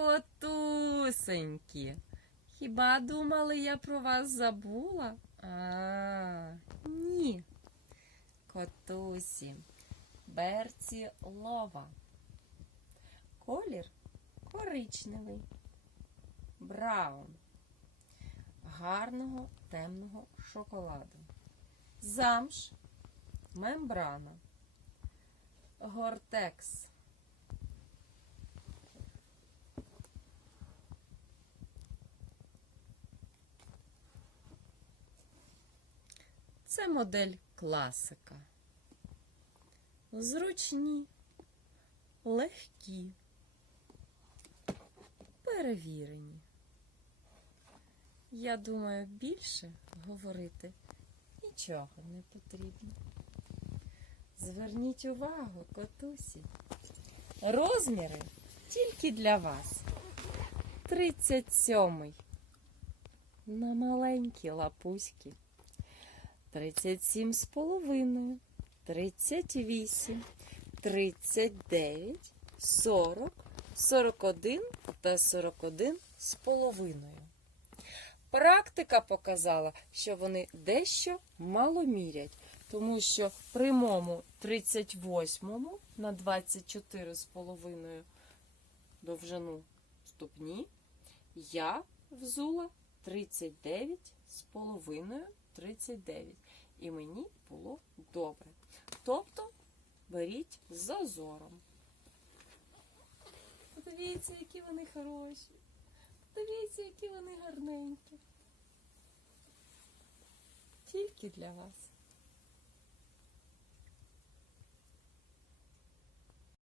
Котусенькі. Хіба думали, я про вас забула? А, ні. Котусі. Берці лова. Колір коричневий. Браун. Гарного темного шоколаду. Замш. Мембрана. Гортекс. Це модель класика. Зручні, легкі, перевірені. Я думаю, більше говорити нічого не потрібно. Зверніть увагу, котусі. Розміри тільки для вас. 37 на маленькі лапуськи. 37 з половиною, 38, 39, 40, 41 та 41 з половиною. Практика показала, що вони дещо мало мірять, тому що прямому 38 на 24 з половиною довжину ступні я взула 39 з половиною 39. І мені було добре. Тобто беріть з зазором. Подивіться, які вони хороші. Подивіться, які вони гарненькі. Тільки для вас.